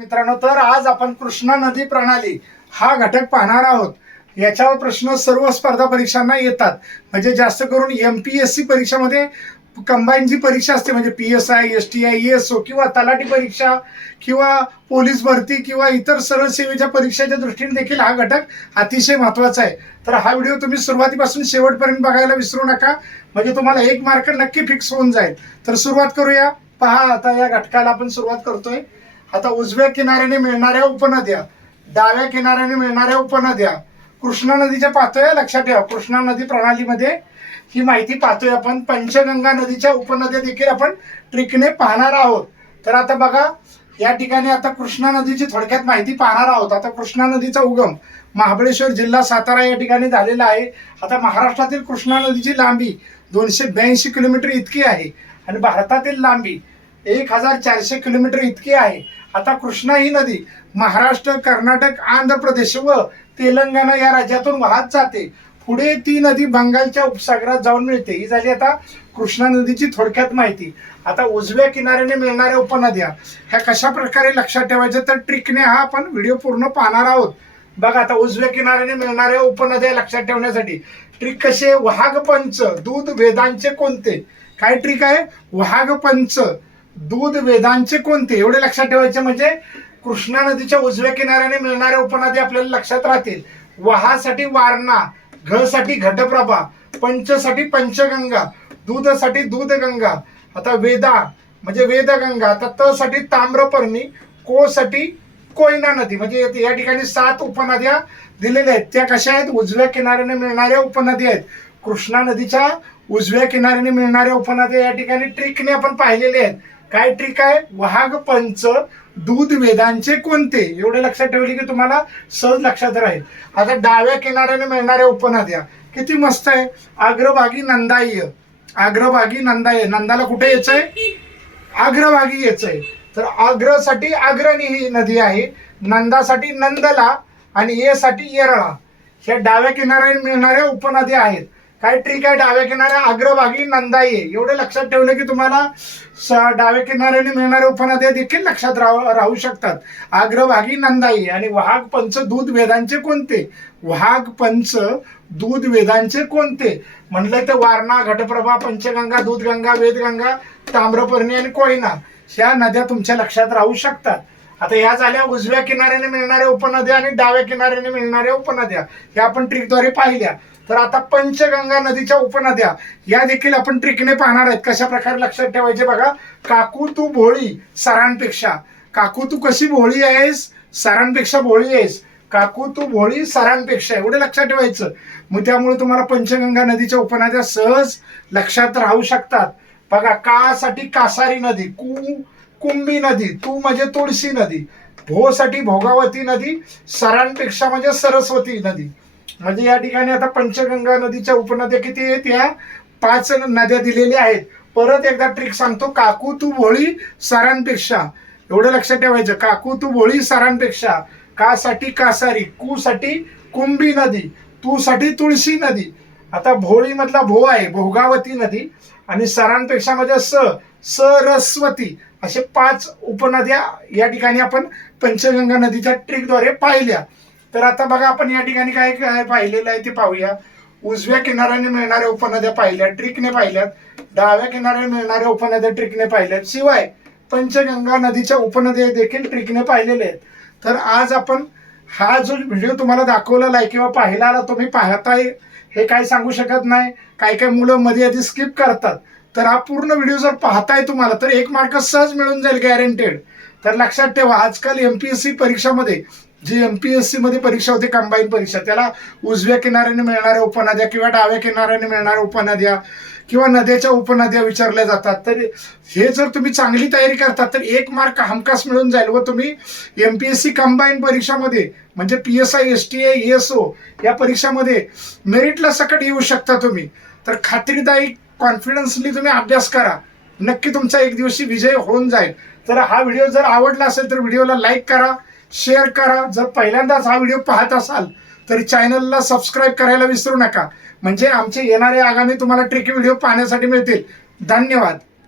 मित्रांनो तर आज आपण कृष्णा नदी प्रणाली हा घटक पाहणार आहोत. याच्यावर प्रश्न सर्व स्पर्धा परीक्षांना येतात. म्हणजे जास्त करून एम पी एस सी परीक्षामध्ये कंबाईन जी परीक्षा असते म्हणजे P S I S T I S O किंवा तलाठी परीक्षा किंवा पोलीस भरती किंवा इतर सरळ सेवेच्या परीक्षेच्या दृष्टीने देखील हा घटक अतिशय महत्त्वाचा आहे. तर हा व्हिडिओ तुम्ही सुरुवातीपासून शेवटपर्यंत बघायला विसरू नका. म्हणजे तुम्हाला एक मार्क नक्की फिक्स होऊन जाईल. तर सुरुवात करूया. पहा आता या घटकाला आपण सुरुवात करतोय. आता उजव्या किनाऱ्याने मिळणाऱ्या उपनद्या डाव्या किनाऱ्याने मिळणाऱ्या उपनद्या कृष्णा नदीच्या पाहतोय लक्षात ठेवा. कृष्णा नदी प्रणालीमध्ये ही माहिती पाहतोय आपण. पंचगंगा नदीच्या उपनद्या देखील आपण ट्रिकने पाहणार आहोत. तर आता बघा या ठिकाणी आता कृष्णा नदीची थोडक्यात माहिती पाहणार आहोत. आता कृष्णा नदीचा उगम महाबळेश्वर जिल्हा सातारा या ठिकाणी झालेला आहे. आता महाराष्ट्रातील कृष्णा नदीची लांबी दोनशे ब्याऐंशी किलोमीटर इतकी आहे आणि भारतातील लांबी एक हजार चारशे किलोमीटर इतकी आहे. आता कृष्णा ही नदी महाराष्ट्र कर्नाटक आंध्र प्रदेश व तेलंगणा या राज्यातून वाहत जाते. पुढे ती नदी बंगालच्या उपसागरात जाऊन मिळते. ही झाली आता कृष्णा नदीची थोडक्यात माहिती. आता उजव्या किनाऱ्याने मिळणाऱ्या उपनद्या ह्या कशा प्रकारे लक्षात ठेवायच्या? तर ट्रिकने हा आपण व्हिडिओ पूर्ण पाहणार आहोत. बघा आता उजव्या किनाऱ्याने मिळणाऱ्या उपनद्या लक्षात ठेवण्यासाठी ट्रिक कसे वाघपंच दूध वेदांचे कोणते? काय ट्रिक आहे? वाघपंच. दूध वेदांचे कोणते? एवढे लक्षात ठेवायचे म्हणजे कृष्णा नदीच्या उजव्या किनाऱ्याने मिळणाऱ्या उपनदी आपल्याला लक्षात राहतील. वहासाठी वारणा घसाठी घटप्रभा पंचसाठी पंचगंगा दूधसाठी दूधगंगा आता वेदा म्हणजे वेदगंगा आता त साठी ताम्रपर्णी को साठी कोयना नदी म्हणजे या- ठिकाणी सात उपनद्या दिलेल्या आहेत. त्या कशा आहेत? उजव्या किनाऱ्याने मिळणाऱ्या उपनदी आहेत. कृष्णा नदीच्या उजव्या किनाऱ्याने मिळणाऱ्या उपनद्या या ठिकाणी ट्रिकने आपण पाहिलेले आहेत. काय ट्रिक आहे? वाघ पंच दूध वेदांचे कोणते? एवढे लक्षात ठेवले की तुम्हाला सहज लक्षात राहील. आता डाव्या किनाऱ्याने मिळणाऱ्या उपनद्या किती मस्त आहे. अग्रभागी नंदाय अग्रभागी नंदाय नंदाला कुठे यायचंय? अग्रभागी यायचंय. तर अग्रसाठी अग्रणी ही नदी आहे. नंदासाठी नंदला आणि येसाठी साठी येरळा. ह्या डाव्या किनाऱ्याने मिळणाऱ्या उपनद्या आहेत. काय ट्रिक आहे डाव्या किनाऱ्या? अग्रभागी नंदाई. आहे लक्षात ठेवलं की तुम्हाला स- डाव्या किनाऱ्याने मिळणाऱ्या उपनद्या देखील लक्षात राहू राहू शकतात. अग्रभागी नंदाई. आणि वाघ पंच दूध वेदांचे कोणते? वाघ पंच दूध वेदांचे कोणते? म्हणलं तर वारणा घटप्रभा पंचगंगा दूधगंगा वेदगंगा ताम्रपर्णी आणि कोयना. ह्या नद्या तुमच्या लक्षात राहू शकतात. आता ह्या झाल्या उजव्या किनाऱ्याने मिळणाऱ्या उपनद्या आणि डाव्या किनाऱ्याने मिळणाऱ्या उपनद्या. ह्या आपण ट्रिकद्वारे पाहिल्या. तर आता पंचगंगा नदीच्या उपनद्या या देखील आपण ट्रिकने पाहणार आहेत. कशा प्रकारे लक्षात ठेवायचे बघा. काकू तू भोळी सरांपेक्षा. काकू तू कशी भोळी आहेस? सरांपेक्षा भोळी आहेस. काकू तू भोळी सरांपेक्षा. एवढे लक्षात ठेवायचं. मग त्यामुळे तुम्हाला पंचगंगा नदीच्या उपनद्या सहज लक्षात राहू शकतात. बघा कासाठी कासारी नदी. कू कुंभी नदी तू म्हणजे तुळशी नदी भोसाठी भोगावती नदी सरांपेक्षा म्हणजे सरस्वती नदी. म्हणजे या ठिकाणी आता पंचगंगा नदीच्या उपनद्या किती आहेत या? पाच नद्या दिलेल्या आहेत. परत एकदा ट्रिक सांगतो काकू तू भोळी सरांपेक्षा. एवढं लक्षात ठेवायचं काकू तू भोळी सरांपेक्षा. कासाठी कासारी कू साठी कुंभी नदी तू साठी तुळशी नदी. आता भोळी मधला भो आहे भोगावती नदी. आणि सरांपेक्षा म्हणजे स सरस्वती असे पाच उपनद्या या ठिकाणी आपण पंचगंगा नदीच्या ट्रिकद्वारे पाहिल्या. तर आता बघा आपण या ठिकाणी काय काय पाहिलेलं आहे ते पाहूया. उजव्या किनाऱ्याने मिळणाऱ्या उपनद्या पाहिल्या ट्रिकने पाहिल्यात. डाव्या किनाऱ्याने मिळणाऱ्या उपनद्या ट्रिकने पाहिल्यात. शिवाय पंचगंगा नदीच्या उपनद्या देखील ट्रिकने पाहिलेल्या आहेत. तर आज आपण हा जो व्हिडिओ तुम्हाला दाखवलेला आहे किंवा पाहिला तुम्ही पाहताय. हे काय सांगू शकत नाही. काही काही मुलं मध्ये आधी स्किप करतात. तर हा पूर्ण व्हिडिओ जर पाहताय तुम्हाला तर एक मार्क सहज मिळून जाईल गॅरंटेड तर लक्षात ठेवा आजकाल एम पी एस सी परीक्षामध्ये जी एम पी एस सी मध्ये परीक्षा होते कंबाईन परीक्षा त्याला उजव्या किनाऱ्याने मिळणाऱ्या उपनद्या किंवा डाव्या किनाऱ्याने मिळणाऱ्या उपनद्या किंवा नद्याच्या उपनद्या विचारल्या जातात. तर हे जर तुम्ही चांगली तयारी करतात तर एक मार्क हमखास मिळून जाईल व तुम्ही M P S C combine परीक्षामध्ये म्हणजे P S I S T I S O या परीक्षामध्ये मेरिटला सकट येऊ शकता तुम्ही. तर खात्रीदायी कॉन्फिडन्सली तुम्ही अभ्यास करा. नक्की तुमचा एक दिवशी विजय होऊन जाईल. तर हा व्हिडिओ जर आवडला असेल तर व्हिडिओला लाईक करा. शेअर करा. जर पहिल्यांदाच हा व्हिडिओ पाहत असाल तर चॅनलला सबस्क्राईब करायला विसरू नका. म्हणजे आमचे येणारे आगामी तुम्हाला ट्रिकी व्हिडिओ पाहण्यासाठी मिळतील. धन्यवाद.